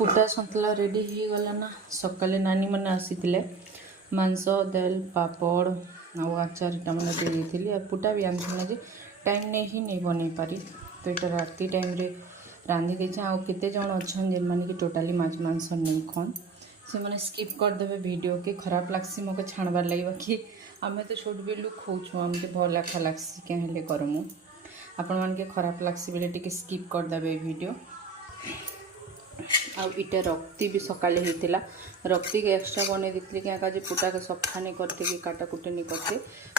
पुटा सन्तला ready हो गला ना। सकाले नानी मैंने आसी मांस दाल पापड़ आचार इटा मैंने दे देती पुटा भी आनी जे टाइम नहीं ही नहीं बन पारी तो यहाँ राति टाइम रे रांधि देचे आउ केते जन अच्छा जेन मैंने कि टोटाली माछ मांस नहीं खन से मैंने स्किप करदे वीडियो के खराब लगसी मोके छाणबार लगे कि आम तो छोट बेलू खोचु आमके भल लेखा लगसी क्या करमु आपण मानके खराब लगसी बेले टिके स्किप करदे वीडियो। आउ इटा रक्ति भी सकाले होता रक्ति के एक्सट्रा बन देती क्या जे पुटा के सफा नहीं करते कि काटाकुटी नहीं करते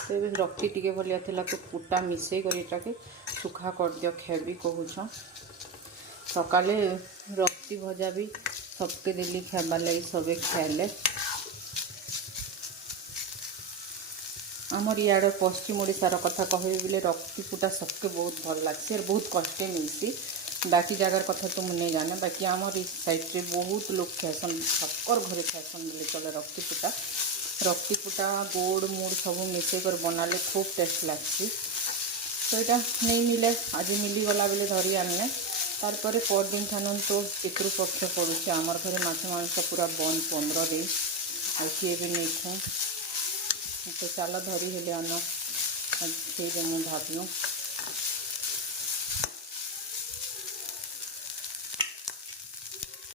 तो ये रक्ति टी भलिया था तो पुटा मिसई कर सुखा कर दियो खेबी कहूछ सकाले रक्ति भजा भी सबके दिल्ली खाबार लगी सबे खाइले। आमर इे पश्चिम ओडार कथा कह बोले रक्ति पुटा सबके बहुत भल लगे और बहुत कष्टे मिलसी बाकी जगार कथा तो मुझे नहीं जाने बाकी आमर इस साइड रे बहुत लोग खाएसन सबकर घरे खाएसन बोले चले रक्ति पुटा गोड़ मूड़ सब मिसेकर बनाले खूब टेस्ट लगसी तो यहाँ नहीं मिले आज मिलीगला बेले धरी आनले तार परदिन ठान तो पितृपक्ष पड़ुचे आमर घरे माछ मांस पूरा बंद 15 दिन आ किए भी नहीं खाए तो चल धरी हेले आन से मुझे भावियों